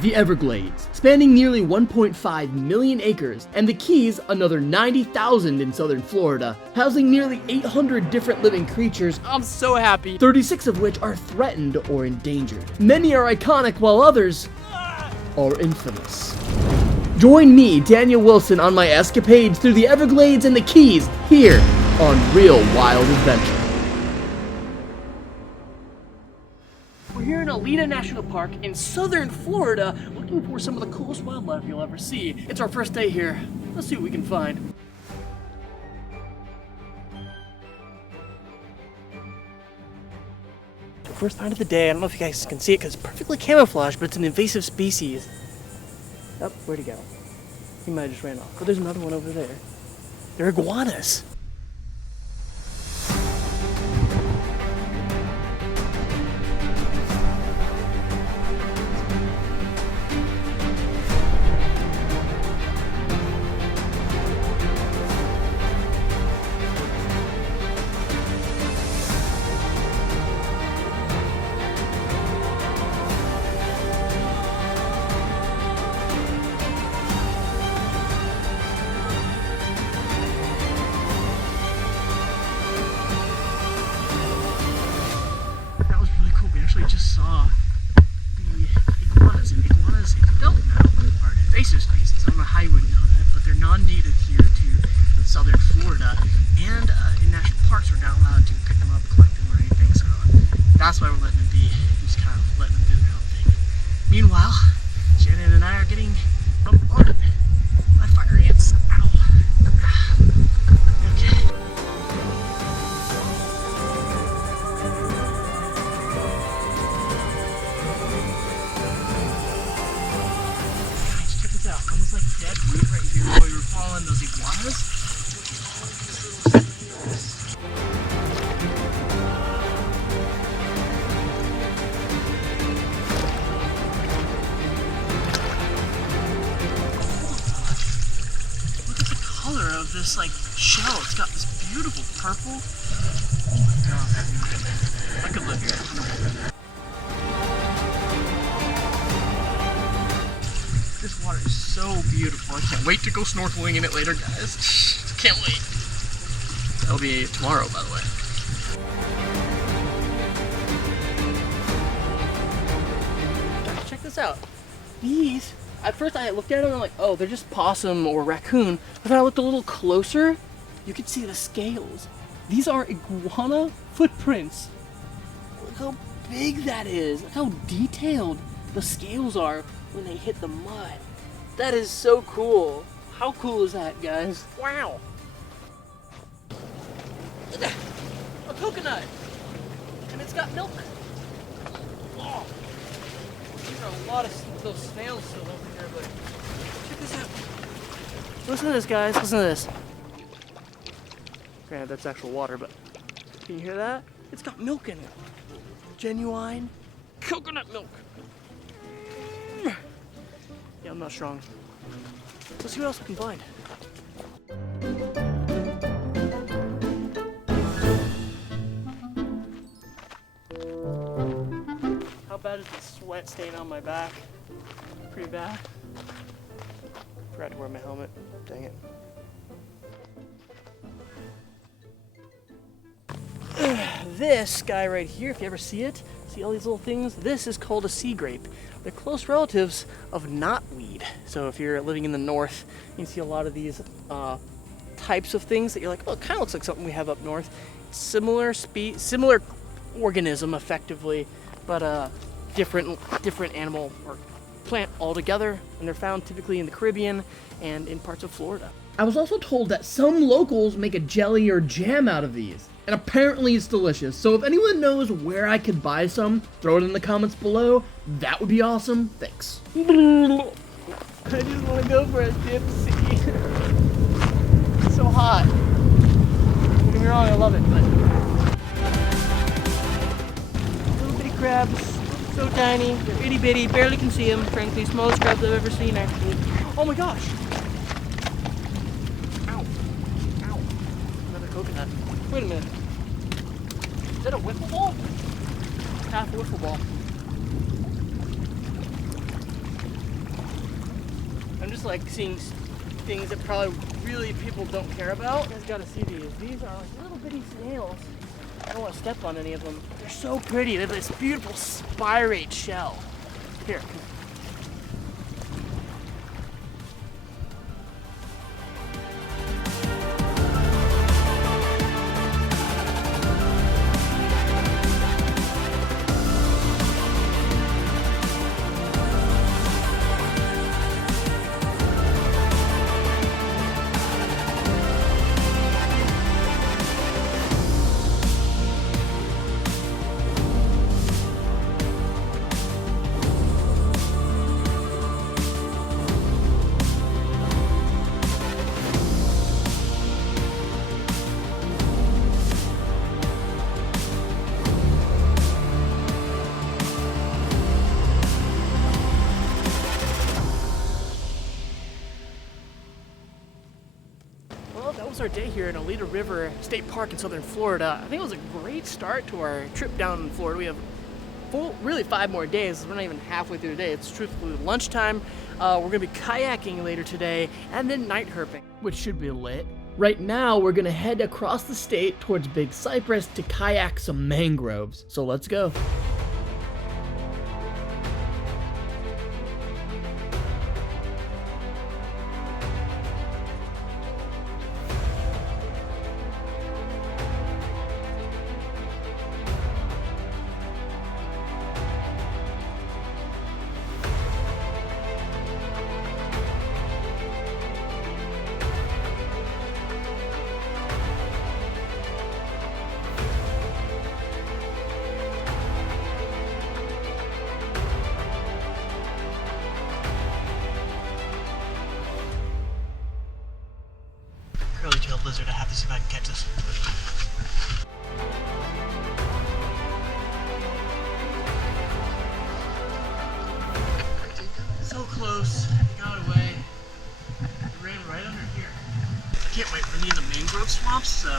The Everglades, spanning nearly 1.5 million acres, and the Keys, another 90,000 in southern Florida, housing nearly 800 different living creatures. I'm so happy. 36 of which are threatened or endangered. Many are iconic while others are infamous. Join me, Daniel Wilson, on my escapades through the Everglades and the Keys here on Real Wild Adventure. We're here in Alita National Park in southern Florida, looking for some of the coolest wildlife you'll ever see. It's our first day here. Let's see what we can find. First find of the day. I don't know if you guys can see it because it's perfectly camouflaged, but it's an invasive species. Oh, where'd he go? He might have just ran off. But there's another one over there. They're iguanas. We just saw the iguanas, and iguanas, if you don't know, are an invasive species. I don't know how you wouldn't know that, but they're non-native here to southern Florida, and in national parks we're not allowed to pick them up, collect them, or anything, so that's why we're letting them be, just kind of letting them do their own thing. Meanwhile, Shannon and I are getting bombarded by fire ants. Ow. Okay. Almost like dead wood right here while we were following those iguanas. Look at the color of this like shell. It's got this beautiful purple. Oh my god. I could live here. This water is so beautiful. I can't wait to go snorkeling in it later, guys. Can't wait. That'll be tomorrow, by the way. Guys, check this out. These, at first I looked at them and I'm like, oh, they're just possum or raccoon. But then I looked a little closer, you can see the scales. These are iguana footprints. Look how big that is. Look how detailed the scales are when they hit the mud. That is so cool. How cool is that, guys? Wow. Look at that. A coconut. And it's got milk. Oh. There are a lot of those snails still over here, but check this out. Listen to this, guys. Listen to this. Granted, that's actual water, but can you hear that? It's got milk in it. Genuine coconut milk. Yeah, I'm not strong. Let's see what else we can find. How bad is the sweat stain on my back? Pretty bad. Forgot to wear my helmet. Dang it. This guy right here, if you ever see it, see all these little things? This is called a sea grape. They're close relatives of knotweed. So if you're living in the north, you can see a lot of these types of things that you're like, oh, it kind of looks like something we have up north. Similar organism, effectively, but different animal or plant altogether, and they're found typically in the Caribbean and in parts of Florida. I was also told that some locals make a jelly or jam out of these, and apparently it's delicious. So if anyone knows where I could buy some, throw it in the comments below. That would be awesome. Thanks. I just want to go for a dipsy. It's so hot. Don't get me wrong, I love it, but little bitty crabs, so tiny, they're itty bitty, barely can see them. Frankly, smallest crabs I've ever seen, actually. Oh my gosh. Coconut. Wait a minute. Is that a wiffle ball? Half a wiffle ball. I'm just like seeing things that probably really people don't care about. You guys gotta see these. These are like little bitty snails. I don't want to step on any of them. They're so pretty. They have this beautiful spirate shell. Here. Well, that was our day here in Alita River State Park in southern Florida. I think it was a great start to our trip down in Florida. We have really 5 more days. We're not even halfway through the day. It's truthfully lunchtime. We're going to be kayaking later today and then night herping, which should be lit. Right now, we're going to head across the state towards Big Cypress to kayak some mangroves. So let's go. Curly-tailed lizard. I have to see if I can catch this. So close. It got away. It ran right under here. I can't wait for me in the mangrove swamps, so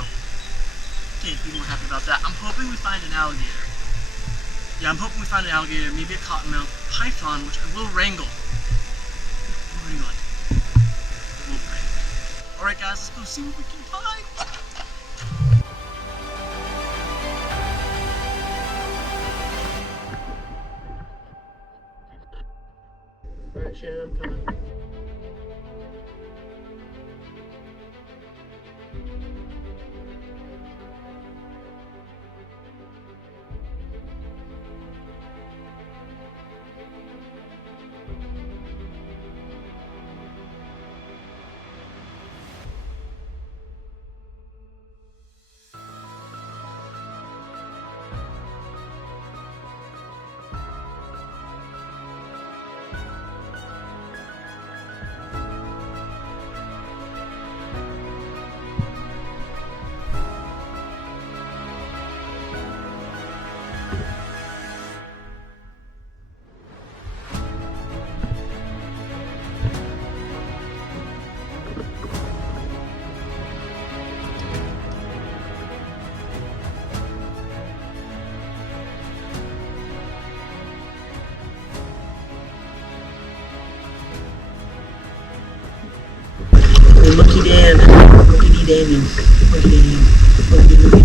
can't be more happy about that. I'm hoping we find an alligator. Yeah, I'm hoping we find an alligator, maybe a cottonmouth python, which I will wrangle. We'll wrangle it. Alright guys, let's go see what we can find. Alright Shannon, I'm coming. Lucky Dan, Lucky Damien, Lucky Damien, Lucky Damien.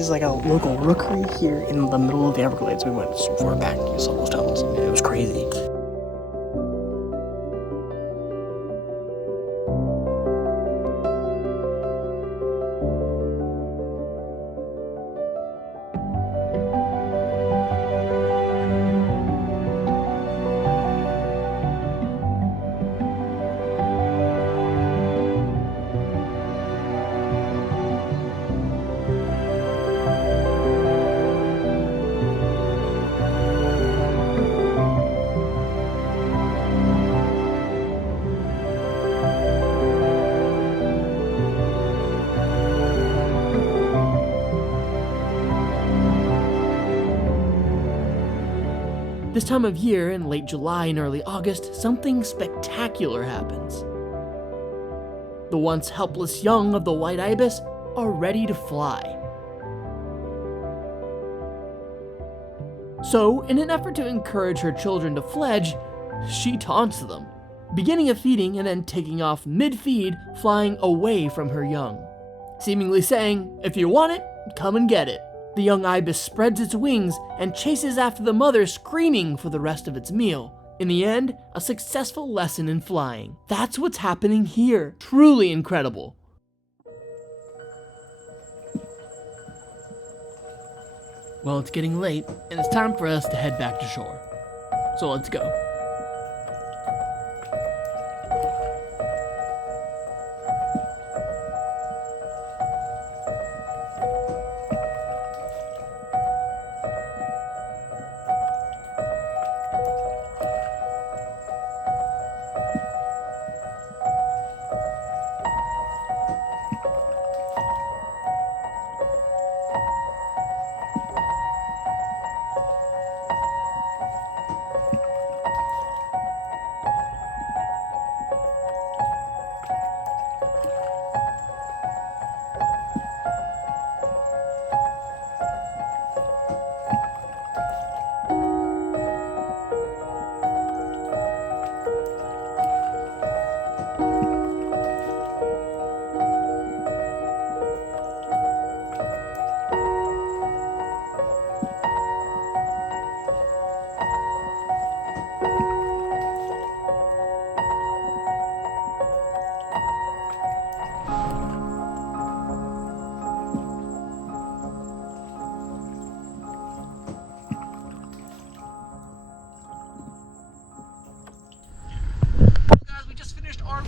is like a local rookery here in the middle of the Everglades. We went so far back, you saw those tunnels. It was crazy. This time of year, in late July and early August, something spectacular happens. The once helpless young of the white ibis are ready to fly. So, in an effort to encourage her children to fledge, she taunts them, beginning a feeding and then taking off mid-feed, flying away from her young, seemingly saying, "If you want it, come and get it." The young ibis spreads its wings and chases after the mother, screaming for the rest of its meal. In the end, a successful lesson in flying. That's what's happening here. Truly incredible. Well, it's getting late, and it's time for us to head back to shore. So let's go.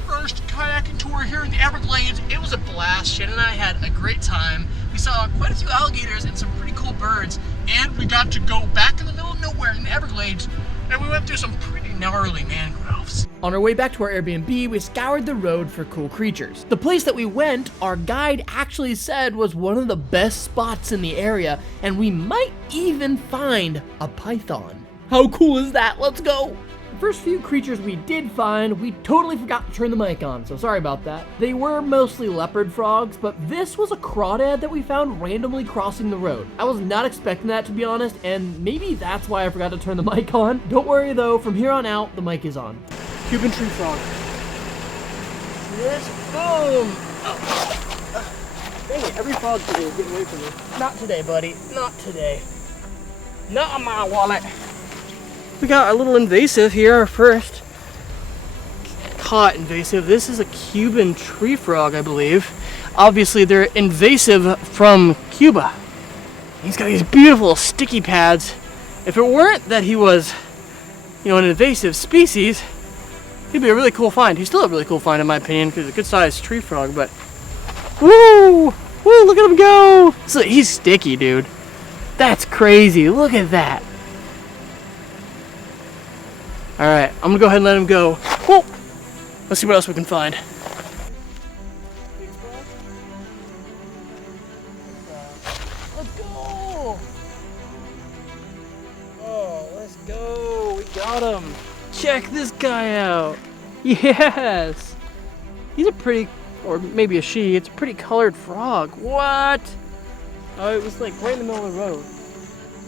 First kayaking tour here in the Everglades. It was a blast. Shannon and I had a great time. We saw quite a few alligators and some pretty cool birds, and we got to go back in the middle of nowhere in the Everglades, and we went through some pretty gnarly mangroves. On our way back to our Airbnb, we scoured the road for cool creatures. The place that we went, our guide actually said was one of the best spots in the area, and we might even find a python. How cool is that? Let's go! The first few creatures we did find, we totally forgot to turn the mic on, so sorry about that. They were mostly leopard frogs, but this was a crawdad that we found randomly crossing the road. I was not expecting that, to be honest, and maybe that's why I forgot to turn the mic on. Don't worry though, from here on out, the mic is on. Cuban tree frog. This, boom! Oh. Dang it, every frog today is getting away from me. Not today, buddy, not today. Not on my wallet. We got a little invasive here, our first caught invasive. This is a Cuban tree frog, I believe. Obviously, they're invasive from Cuba. He's got these beautiful sticky pads. If it weren't that he was, an invasive species, he'd be a really cool find. He's still a really cool find in my opinion, because he's a good sized tree frog, but woo! Woo, look at him go! So he's sticky, dude. That's crazy. Look at that. Alright, I'm gonna go ahead and let him go. Whoa! Let's see what else we can find. Let's go! Oh, let's go! We got him! Check this guy out! Yes! He's a pretty, or maybe a she, it's a pretty colored frog. What? Oh, it was like right in the middle of the road.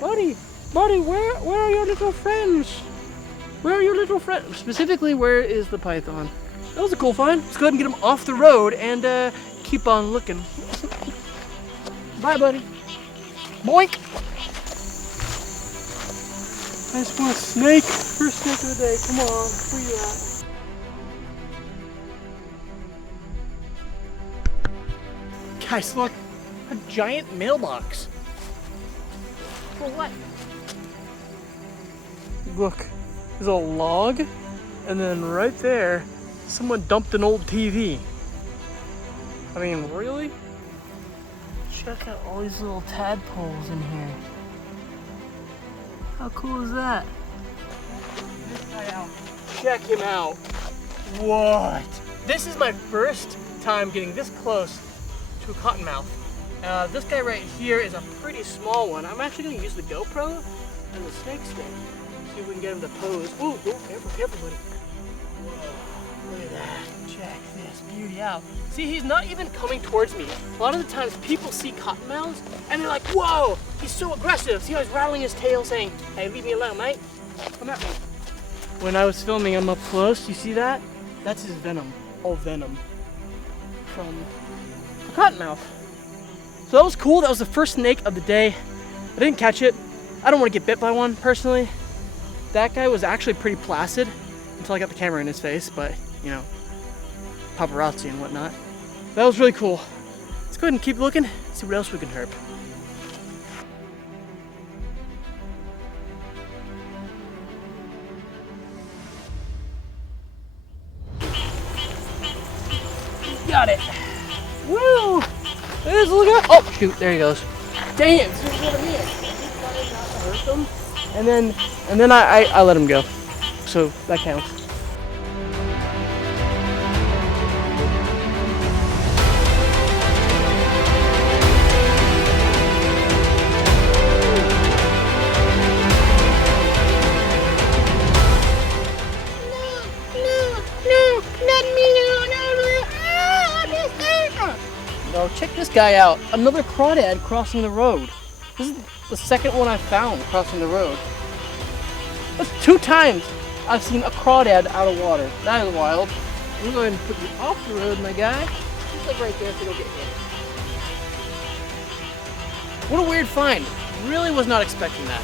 Buddy, where are your little friends? Where are your little friends? Specifically, where is the python? That was a cool find. Let's go ahead and get him off the road and keep on looking. Bye, buddy. Boink! I just want a snake. First snake of the day. Come on, where you at? Guys, look. A giant mailbox. For what? Look. There's a log. And then right there, someone dumped an old TV. I mean, really? Check out all these little tadpoles in here. How cool is that? This guy out. Check him out. What? This is my first time getting this close to a cottonmouth. This guy right here is a pretty small one. I'm actually going to use the GoPro and the snake stick. See if we can get him to pose. Ooh, ooh, careful, buddy. Whoa, look at that. Check this beauty out. See, he's not even coming towards me. A lot of the times people see cottonmouths and they're like, whoa, he's so aggressive. See how he's rattling his tail saying, hey, leave me alone, mate. Come at me. When I was filming him up close, you see that? That's his venom. All venom from a cottonmouth. So that was cool. That was the first snake of the day. I didn't catch it. I don't want to get bit by one personally. That guy was actually pretty placid until I got the camera in his face, but you know, paparazzi and whatnot. That was really cool. Let's go ahead and keep looking, see what else we can herp. Got it. Woo! There's look out. Oh shoot, there he goes. Dang it, this is what I mean. I not to hurt them. And then I let him go. So that counts. No, check this guy out. Another crawdad crossing the road. This is the second one I found crossing the road. That's 2 times I've seen a crawdad out of water. That is wild. I'm going to put you off the road, my guy. Just like right there so you don't get hit. What a weird find. Really was not expecting that.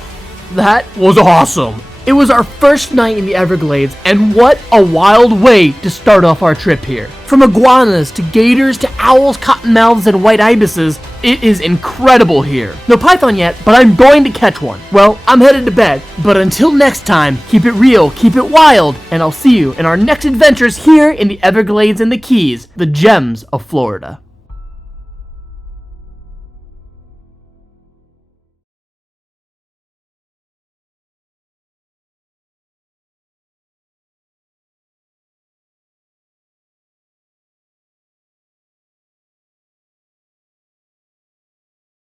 That was awesome. It was our first night in the Everglades, and what a wild way to start off our trip here. From iguanas to gators to owls, cottonmouths, and white ibises, it is incredible here. No python yet, but I'm going to catch one. Well, I'm headed to bed, but until next time, keep it real, keep it wild, and I'll see you in our next adventures here in the Everglades and the Keys, the gems of Florida.